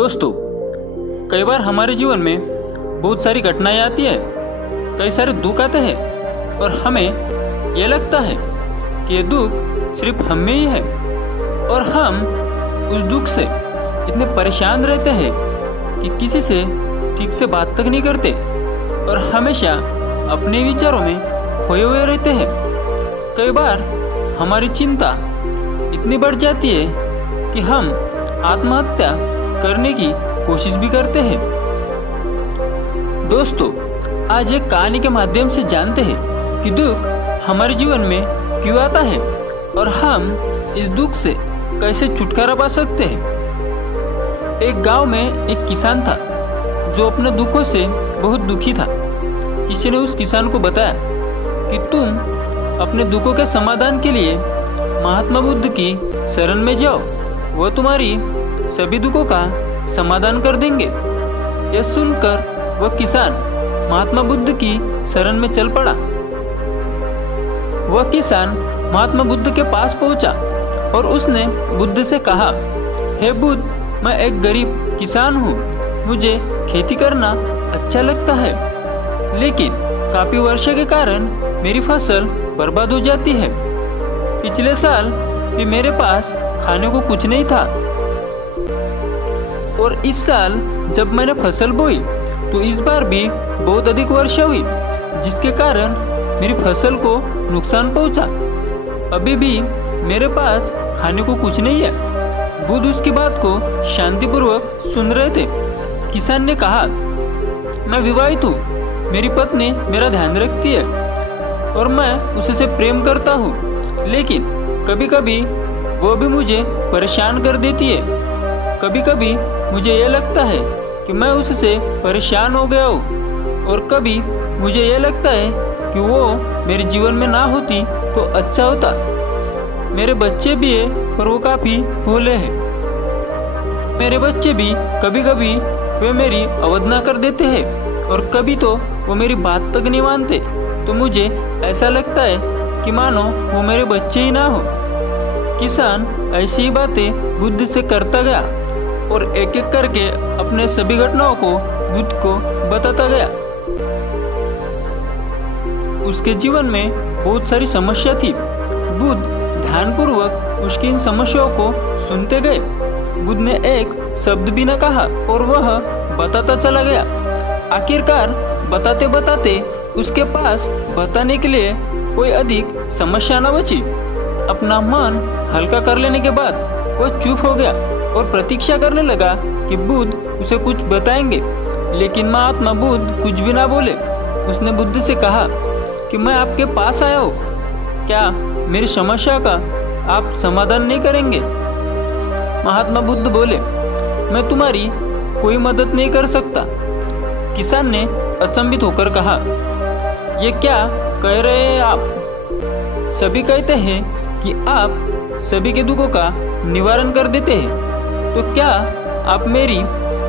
दोस्तों, कई बार हमारे जीवन में बहुत सारी घटनाएं आती है, कई सारे दुख आते हैं और हमें यह लगता है कि ये दुख सिर्फ हम में ही है और हम उस दुख से इतने परेशान रहते हैं कि किसी से ठीक से बात तक नहीं करते और हमेशा अपने विचारों में खोए हुए रहते हैं। कई बार हमारी चिंता इतनी बढ़ जाती है कि हम आत्महत्या करने की कोशिश भी करते हैं। दोस्तों, आज एक कहानी के माध्यम से जानते हैं कि दुख हमारे जीवन में क्यों आता है और हम इस दुख से कैसे छुटकारा पा सकते हैं। एक गांव में एक किसान था जो अपने दुखों से बहुत दुखी था। किसी ने उस किसान को बताया कि तुम अपने दुखों के समाधान के लिए महात्मा बुद्ध की शरण में जाओ, वह तुम्हारी सभी दुखों का समाधान कर देंगे। यह सुनकर वह किसान महात्मा बुद्ध की शरण में चल पड़ा। वह किसान महात्मा बुद्ध के पास पहुंचा और उसने बुद्ध से कहा, हे बुद्ध, मैं एक गरीब किसान हूँ, मुझे खेती करना अच्छा लगता है, लेकिन काफी वर्षा के कारण मेरी फसल बर्बाद हो जाती है। पिछले साल भी मेरे पास खाने को कुछ नहीं था और इस साल जब मैंने फसल बोई तो इस बार भी बहुत अधिक वर्षा हुई, जिसके कारण मेरी फसल को नुकसान पहुंचा। अभी भी मेरे पास खाने को कुछ नहीं है। बुद्ध उसकी बात को शांतिपूर्वक सुन रहे थे। किसान ने कहा, मैं विवाहित हूँ, मेरी पत्नी मेरा ध्यान रखती है और मैं उससे प्रेम करता हूँ, लेकिन कभी कभी वो भी मुझे परेशान कर देती है। कभी कभी मुझे यह लगता है कि मैं उससे परेशान हो गया हूँ और कभी मुझे यह लगता है कि वो मेरे जीवन में ना होती तो अच्छा होता। मेरे बच्चे भी हैं पर वो काफ़ी भोले हैं। मेरे बच्चे भी कभी कभी वे मेरी अवहेलना कर देते हैं और कभी तो वो मेरी बात तक नहीं मानते, तो मुझे ऐसा लगता है कि मानो वो मेरे बच्चे ही ना हो। किसान ऐसी ही बातें बुद्ध से करता गया और एक एक करके अपने सभी घटनाओं को बुद्ध को बताता गया। उसके जीवन में बहुत सारी समस्या थी। बुद्ध ध्यानपूर्वक उसकी इन समस्याओं को सुनते गए। बुद्ध ने एक शब्द भी न कहा और वह बताता चला गया। आखिरकार बताते बताते उसके पास बताने के लिए कोई अधिक समस्या न बची। अपना मन हल्का कर लेने के बाद वह चुप हो गया और प्रतीक्षा करने लगा कि बुद्ध उसे कुछ बताएंगे, लेकिन महात्मा बुद्ध कुछ भी ना बोले। उसने बुद्ध से कहा कि मैं आपके पास आया हूँ, क्या मेरी समस्या का आप समाधान नहीं करेंगे? महात्मा बुद्ध बोले, मैं तुम्हारी कोई मदद नहीं कर सकता। किसान ने अचंभित होकर कहा, ये क्या कह रहे हैं आप? सभी कहते हैं कि आप सभी के दुखों का निवारण कर देते हैं, तो क्या आप मेरी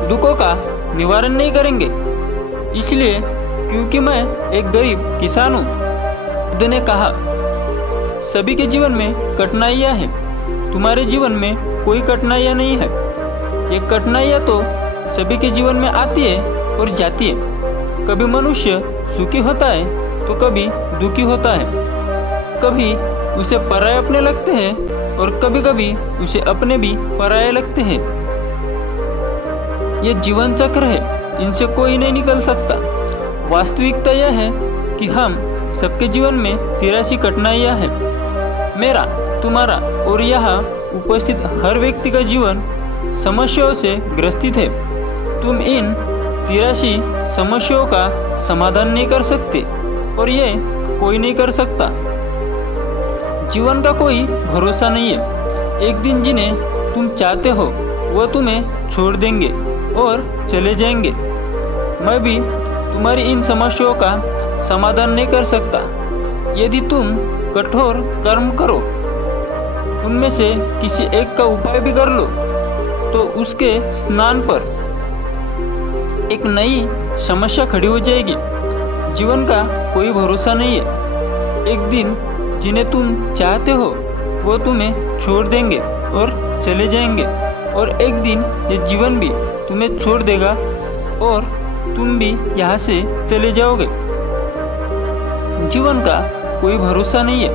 दुखों का निवारण नहीं करेंगे? इसलिए क्योंकि मैं एक गरीब किसान हूँ। बुद्ध ने कहा, सभी के जीवन में कठिनाइयाँ हैं, तुम्हारे जीवन में कोई कठिनाइयाँ नहीं है। ये कठिनाइयाँ तो सभी के जीवन में आती है और जाती है। कभी मनुष्य सुखी होता है तो कभी दुखी होता है, कभी उसे पराये अपने लगते हैं और कभी कभी उसे अपने भी पराये लगते हैं। ये जीवन चक्र है, इनसे कोई नहीं निकल सकता। वास्तविकता यह है कि हम सबके जीवन में 83 कठिनाइयाँ हैं। मेरा, तुम्हारा और यहाँ उपस्थित हर व्यक्ति का जीवन समस्याओं से ग्रसित है। तुम इन 83 समस्याओं का समाधान नहीं कर सकते और ये कोई नहीं कर सकता। जीवन का कोई भरोसा नहीं है। एक दिन जिन्हें तुम चाहते हो वह तुम्हें छोड़ देंगे और चले जाएंगे। मैं भी तुम्हारी इन समस्याओं का समाधान नहीं कर सकता। यदि तुम कठोर कर्म करो, उनमें से किसी एक का उपाय भी कर लो, तो उसके स्नान पर एक नई समस्या खड़ी हो जाएगी। जीवन का कोई भरोसा नहीं है। एक दिन जिन्हें तुम चाहते हो वो तुम्हें छोड़ देंगे और चले जाएंगे। और एक दिन ये जीवन भी तुम्हें छोड़ देगा और तुम भी यहाँ से चले जाओगे। जीवन का कोई भरोसा नहीं है।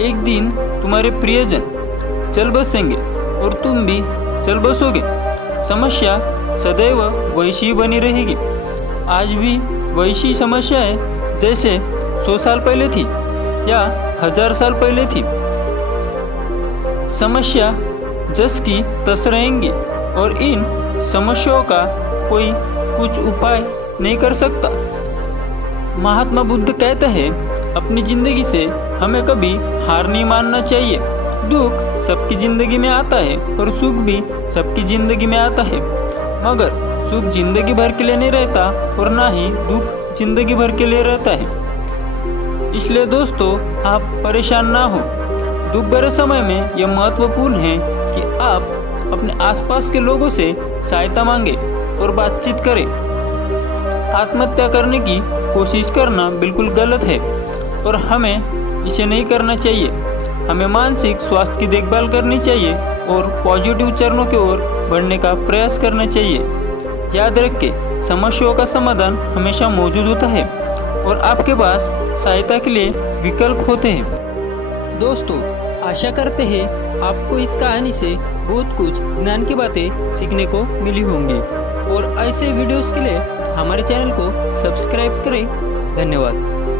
एक दिन तुम्हारे प्रियजन चल बसेंगे और तुम भी चल बसोगे। समस्या सदैव वैसी ही बनी रहेगी। आज भी वैसी समस्या है जैसे 100 साल पहले थी या 1000 साल पहले थी। समस्या जस की तस रहेंगी और इन समस्याओं का कोई कुछ उपाय नहीं कर सकता। महात्मा बुद्ध कहते हैं, अपनी जिंदगी से हमें कभी हार नहीं मानना चाहिए। दुख सबकी जिंदगी में आता है और सुख भी सबकी जिंदगी में आता है, मगर सुख जिंदगी भर के लिए नहीं रहता और ना ही दुख जिंदगी भर के लिए रहता है। इसलिए दोस्तों, आप परेशान ना हो। दुख भरे समय में यह महत्वपूर्ण है कि आप अपने आसपास के लोगों से सहायता मांगे और बातचीत करें। आत्महत्या करने की कोशिश करना बिल्कुल गलत है और हमें इसे नहीं करना चाहिए। हमें मानसिक स्वास्थ्य की देखभाल करनी चाहिए और पॉजिटिव चरणों की ओर बढ़ने का प्रयास करना चाहिए। याद रखें, समस्याओं का समाधान हमेशा मौजूद होता है और आपके पास सहायता के लिए विकल्प होते हैं। दोस्तों, आशा करते हैं आपको इस कहानी से बहुत कुछ ज्ञान की बातें सीखने को मिली होंगी और ऐसे वीडियोस के लिए हमारे चैनल को सब्सक्राइब करें। धन्यवाद।